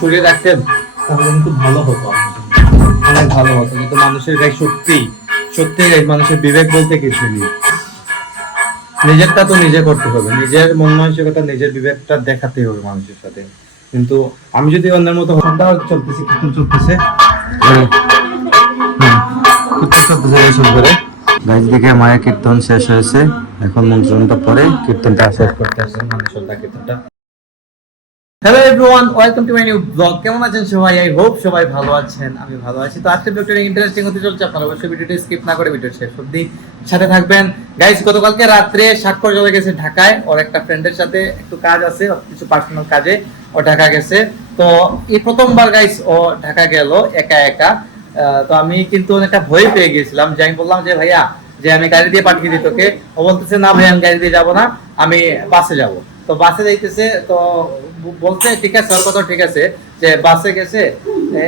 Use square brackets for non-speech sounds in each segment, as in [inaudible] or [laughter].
সরিয়ে রাখতেন তাহলে কিন্তু ভালো হতো অনেক ভালো হতো কিন্তু মানুষের গায়ে সত্যি সত্যি মানুষের বিবেক বলতে কিছু নেই। নিজেরটা তো নিজে করতে হবে নিজের মন মানসিকতা নিজের বিবেকটা দেখাতেই হবে মানুষের সাথে। কিন্তু আমি যদি অন্যের মতো সন্ধ্যা চলতেছে কীর্তন চলতেছে। কীর্তন চলতেছে এইসব করে। গাইজ দিকে মায়ের কীর্তন শেষ হয়েছে। এখন মন্ত্রণটা পরে কীর্তনটা শেষ করতে আসছেন মানে সন্ধ্যা কীর্তনটা। Hello everyone welcome to my new blog কেমন আছেন সবাই? আই হোপ সবাই ভালো আছেন, আমি ভালো আছি। তো আজকে ইন্টারেস্টিং হতে চলছে। আপনারা অবশ্যই ভিডিওটা স্কিপ না করে ভিডিও শেষ অবধি সাথে থাকবেন। গতকালকে রাত্রে স্বাক্ষর চলে গেছে ঢাকায়। ওর একটা ফ্রেন্ডের সাথে একটু কাজ আছে কিছু পার্সোনাল কাজে ও ঢাকা গেছে। তো এই প্রথমবার গাইস ও ঢাকা গেল একা একা। তো আমি কিন্তু অনেকটা ভয় পেয়ে গেছিলাম যে আমি বললাম যে, ভাইয়া, যে আমি গাড়ি দিয়ে পাঠিয়ে দিই তোকে। ও বলতেছে, না ভাই আমি গাড়ি দিয়ে যাব না, আমি বাসে যাব। তো বাসে যাইতেছে, তো বলছে, ঠিক আছে, ওর কথা ঠিক আছে। যে বাসে গেছে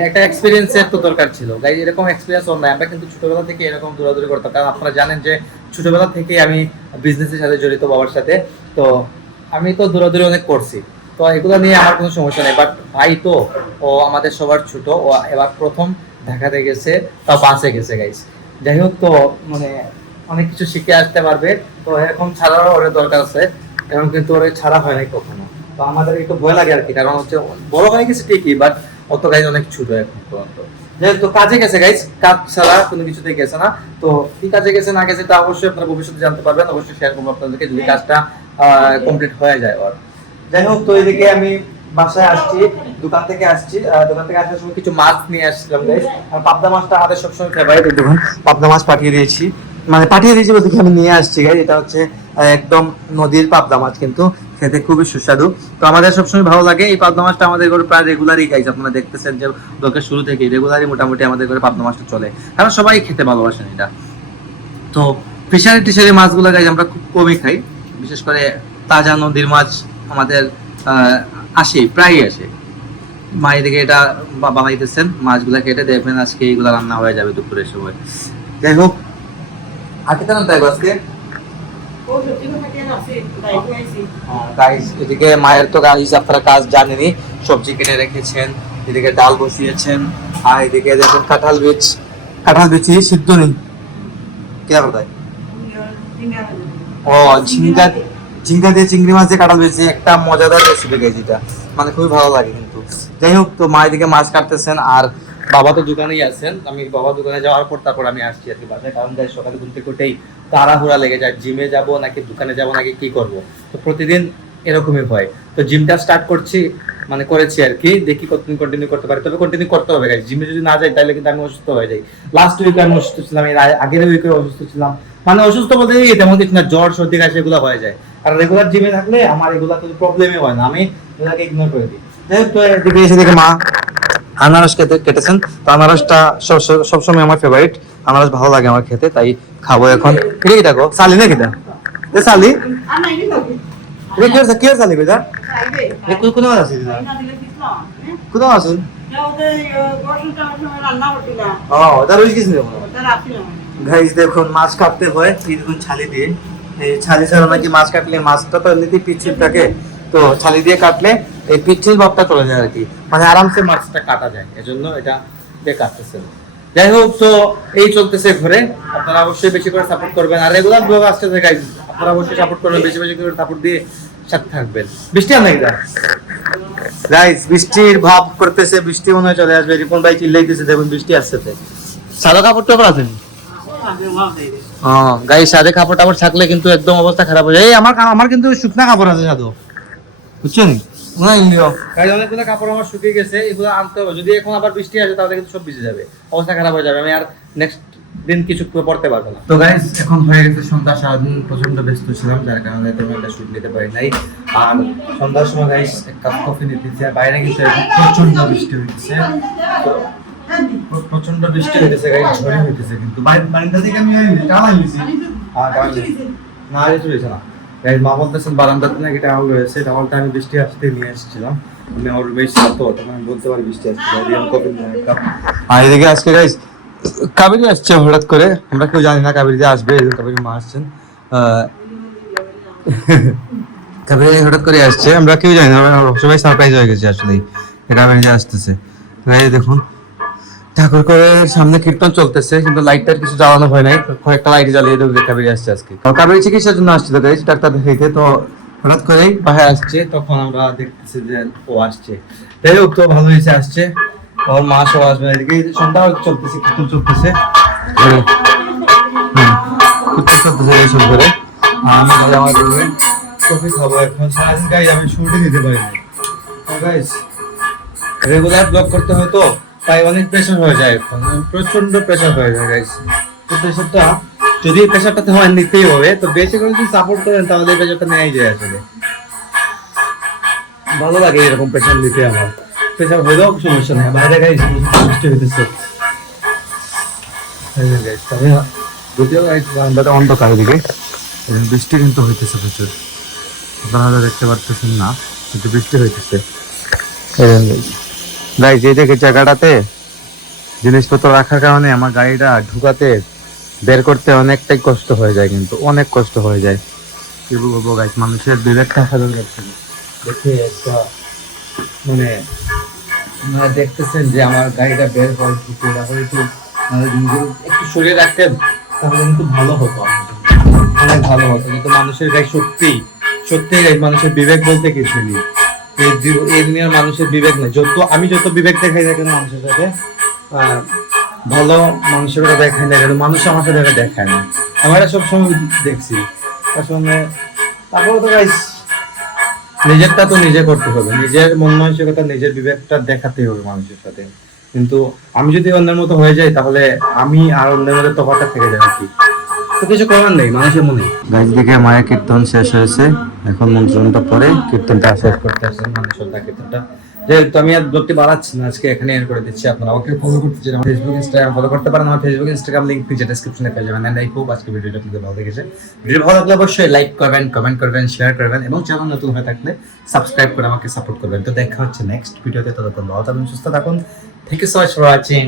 একটা এক্সপিরিয়েন্সের তো দরকার ছিল। গাই এরকম এক্সপিরিয়েন্স ওর নাই। আমরা কিন্তু ছোটবেলা থেকে এরকম দৌড়াদৌড়ি করতাম। কারণ আপনারা জানেন যে ছোটবেলা থেকে আমি বিজনেসের সাথে জড়িত বাবার সাথে। তো আমি তো দৌড়াদৌড়ি অনেক করছি। তো এগুলো নিয়ে আমার কোনো সমস্যা নেই। বাট ভাই তো, ও আমাদের সবার ছোট। ও এবার প্রথম ঢাকাতে গেছে, তাও বাসে গেছে গাইস যাই হোক তো মানে অনেক কিছু শিখে আসতে পারবে। তো এরকম ছাড়ারও ওর দরকার আছে। এরকম কিন্তু ওরা ছাড়া হয় নাই কখনো। তো আমাদের একটু ভয় লাগে আর কি, কারণ হচ্ছে বড় হয়ে গেছে ঠিকই বাট অত গাইজ অনেক ছোট এখন পর্যন্ত। যেহেতু কাজে গেছে গাইজ কাজ ছাড়া কোনো কিছুতে গেছে না। তো কি কাজে গেছে, না গেছে, তা অবশ্যই আপনারা ভবিষ্যতে জানতে পারবেন। অবশ্যই শেয়ার করব আপনাদেরকে যদি কাজটা কমপ্লিট হয়ে যায় ওর যাই হোক, তো এদিকে আমি বাসায় আসছি, দোকান থেকে আসছি। দোকান থেকে আসার সময় কিছু মাছ নিয়ে আসছিলাম গাইস আর পাবদা মাছটা আমাদের সবসময় ফেভারিট দেখুন পাবদা মাছ পাঠিয়ে দিয়েছি। মানে পাঠিয়ে দিয়েছি বলতে আমি নিয়ে আসছি গাইস এটা হচ্ছে একদম নদীর পাবদা মাছ কিন্তু। খেতে খুবই সুস্বাদু। তো আমাদের সবসময় ভালো লাগে। এই পাবদা মাছটা আমাদের ঘরে প্রায় রেগুলারই গাইস আপনারা দেখতেছেন যে লোকের শুরু থেকে রেগুলারই মোটামুটি আমাদের ঘরে পাবদা মাছটা চলে। কারণ সবাই খেতে ভালোবাসেন এটা। তো ফিশারি টিশারি মাছগুলো গাইজ আমরা খুব কমই খাই। বিশেষ করে তাজা নদীর মাছ আমাদের আসে, প্রায়ই আসে। মা এদিকে এটা বানাইতেছেন। মাছগুলো কেটে দেখবেন আজকে এইগুলো রান্না হয়ে যাবে দুপুরের সময়। যাই হোক তাই আজকে? এদিকে মায়ের তো আপনারা কাজ জানেনই সবজি কেটে রেখেছেন এদিকে ডাল বসিয়েছেন আর এদিকে দেখুন কাঁঠাল বীজ। কাঁঠাল বীজ সিদ্ধ নেই। কে কোথায় ও ঝিঙ্গা ঝিঙ্গা দিয়ে চিংড়ি মাছ দিয়ে কাঁঠাল বেশি একটা মজাদার রেসিপি গেছে এটা। মানে খুবই ভালো লাগে কিন্তু। যাই হোক তো মা এদিকে মাছ কাটতেছেন আর বাবা তো দোকানেই আছেন, আমি বাবা দোকানে যাওয়ার পর তারপর আমি আসছি আর কি বাসায়। কারণ যাই সকালে ঘুম থেকে উঠেই তাড়াহুড়া লেগে যায় জিমে যাব নাকি দোকানে যাব নাকি কি করব? তো প্রতিদিন এরকমই হয়। তো জিমটা স্টার্ট করছি মানে করেছি আর কি, দেখি কতদিন কন্টিনিউ করতে পারি। তবে কন্টিনিউ করতে হবে গাইজ জিমে যদি না যাই তাহলে কিন্তু আমি অসুস্থ হয়ে যাই। লাস্ট উইকে আমি অসুস্থ ছিলাম, এর আগের উইকে অসুস্থ ছিলাম। মানে অসুস্থ বলতে কি তেমন কিছু না, জ্বর, সর্দি, কাশি এগুলো হয়ে যায়। আর রেগুলার জিমে থাকলে আমার এগুলা কোনো প্রবলেমই হয় না, আমি এগুলাকে ইগনোর করে দিই। যাই হোক তো, এদিকে এসে দেখে মা। আনারস খেতে কেটেছেন। তো আনারসটা সবসময় আমার ফেভারিট আনারস ভালো লাগে আমার খেতে, তাই খাব এখন। এটা কি দেখো? সালি না কিটা এ সালি? কি দেখুন, মাছ কাটতে হয়। দেখুন ছালি দিয়ে। ছালি ছাড়া মাছ কাটলে মাছটা তো থাকে তো ছালি দিয়ে কাটলে এই পিচ্ছিল ভাবটা চলে যায় আর কি। মানে আরামসে মাছটা কাটা যায়, এজন্য এটা দিয়ে কাটতেছে যাই হোক, তো এই চলতেছে ঘরে। আপনারা অবশ্যই বেশি করে সাপোর্ট করবেন। আর রেগুলার ব্লগ আসতেছে গাইস আপনারা অবশ্যই সাপোর্ট করবেন, বেশি বেশি করে সাপোর্ট দিয়ে সাথে থাকবেন। বৃষ্টি আর নাকি গাইস বৃষ্টির ভাব করতেছে, বৃষ্টি মনে হয় চলে আসবে। রিপন ভাই চিল্লাইতেছে, দেখুন বৃষ্টি আসতেছে সাদা কাপড় টাপড় আছে হ্যাঁ সাদে কাপড় টাপড় থাকলে কিন্তু একদম অবস্থা খারাপ হয়ে যায়। এই, আমার আমার কিন্তু শুকনা কাপড় আছে সাধু। বুঝছেন? অনেকগুলো কাপড় আমার শুকিয়ে গেছে এগুলো আনতে হবে। যদি এখন আবার বৃষ্টি আসে তাহলে কিন্তু সব ভিজে যাবে। অবস্থা খারাপ হয়ে যাবে। আমি আর নেক্সট দিন কিছু পড়তে পারব না। তো গাইস এখন হয়ে গেছে সন্ধ্যা। সারাদিন প্রচণ্ড ব্যস্ত ছিলাম যার কারণে তেমন একটা শুট নিতে পারি নাই। আর সন্ধ্যার সময় গাইস এক কাপ কফি নিতেছি। বাইরে কিন্তু প্রচণ্ড বৃষ্টি তো প্রচণ্ড বৃষ্টি হইতেছে গাইস ঝড়ে হইতেছে কিন্তু। বারান্দা থেকে আমি টাওয়াল নিছি। আর না কিছু হয়েছে না। গাইস মা বলতেছেন বারান্দাতে নাকি টাওয়াল রয়েছে টাওয়ালটা আমি বৃষ্টি আসতে নিয়ে এসেছিলাম। আমি আমার রুমে ছিল তখন আমি বলতে পারি বৃষ্টি আসছে আমি আজকে গাইস কাবেরি আসছে হঠাৎ করে, আমরা কেউ জানি না কাবেরি যে আসবে কাবেরি মা আসছেন। [laughs] কাবেরি হঠাৎ করে আসছে, আমরা কেউ জানি না, সবাই সারপ্রাইজ হয়ে গেছে আসলে এটা বেরিয়ে আসতেছে। এই দেখুন ঠাকুর করে সামনে কীর্তন চলতেছে, কিন্তু লাইটটার কিছু জ্বালানো হয় নাই। কয়েকটা লাইট জ্বালিয়ে দেবো কাবেরি আসছে আজকে। কাবেরি চিকিৎসার জন্য আসছে তো গাইজ ডাক্তার দেখাইতে, তো হঠাৎ করেই বাসায় আসছে, তখন আমরা দেখতেছি যে ও আসছে। যাই হোক, তো ভালো হয়েছে, আসছে। ওর মা সব আসবে এদিকে সন্ধ্যা চলতেছে, কীর্তন চলতেছে। কীর্তন চলতেছে এইসব করে। আমি আমার রুমে কফি খাব এখন, সারাদিন গাইজ আমি শুরুটি দিতে পারি গাইজ রেগুলার ব্লগ করতে হয় তো? তাই অনেক প্রেশার হয়ে যায় এখন। প্রচণ্ড প্রেশার হয়ে যায় গাইস তো প্রেশারটা যদি প্রেশারটাতে হয়, নিতেই হবে। তো বেশি করে যদি সাপোর্ট করেন, তাহলে এই প্রেশারটা নেওয়াই যায় আসলে। ভালো লাগে এরকম প্রেশার নিতে আমার। প্রেশার হয়ে হলেও সমস্যা নেই। বাইরে গাইস বৃষ্টি হইতেছে। অন্ধকার বৃষ্টি কিন্তু হইতেছে প্রচুর। আপনারা দেখতে পারতেছেন না, কিন্তু বৃষ্টি হইতেছে। গাইজ এই দেখে জায়গাটাতে জিনিসপত্র রাখার কারণে আমার গাড়িটা ঢুকাতে বের করতে অনেকটাই কষ্ট হয়ে যায়, কিন্তু অনেক কষ্ট হয়ে যায়। কি বলব গাইজ মানুষের বিবেকটা যাচ্ছে দেখে একটা মানে আপনারা দেখতেছেন যে আমার গাড়িটা বের হয় ঢুকে তারপরে একটু একটু সরিয়ে রাখতেন, তাহলে কিন্তু ভালো হতো অনেক ভালো হতো, কিন্তু মানুষের গায়ে সত্যি সত্যি মানুষের বিবেক বলতে কিছু নেই। মানুষের বিবেক নেই। যত, আমি যত বিবেক দেখাই না কেন মানুষের সাথে ভালো মানুষের কথা দেখাই না কেন, মানুষ আমার সাথে দেখায় না। আমরা সবসময় দেখছি। তার আসলে তারপরে তো গাইস নিজেরটা তো নিজে করতে হবে। নিজের মন মানসিকতা, নিজের বিবেকটা দেখাতেই হবে মানুষের সাথে। কিন্তু আমি যদি অন্যের মতো হয়ে যাই, তাহলে আমি আর অন্যের মধ্যে তফাৎটা থেকে যাবে কি? তো কিছু করার নেই, মানুষের মনে। গাছ দেখে মায়ের কীর্তন শেষ হয়েছে। এখন মন্ত্রণটা পরে কীর্তনটা শেষ করতে আসছেন মানুষের কীর্তনটা। যেহেতু আমি আর ব্লগটি বাড়াচ্ছি না, আজকে এখানে এন্ড করে দিচ্ছি আপনারা। আমাকে ফলো করতে চান আমার ফেসবুক ইনস্টাগ্রাম ফলো করতে পারেন। আমার ফেসবুক ইনস্টাগ্রাম লিংক নিচে ডেসক্রিপশনে পেয়ে যাবেন। এন্ড আই হোপ আজকে ভিডিওটা আপনাদের ভালো লেগেছে। ভিডিও ভালো লাগলে অবশ্যই লাইক করবেন কমেন্ট করবেন শেয়ার করবেন এবং চ্যানেল নতুন হয়ে থাকলে সাবস্ক্রাইব করে আমাকে সাপোর্ট করবেন। তো দেখা হচ্ছে নেক্সট ভিডিওতে ততক্ষণ ভালো থাকুন, সুস্থ থাকুন। Thank you so much for watching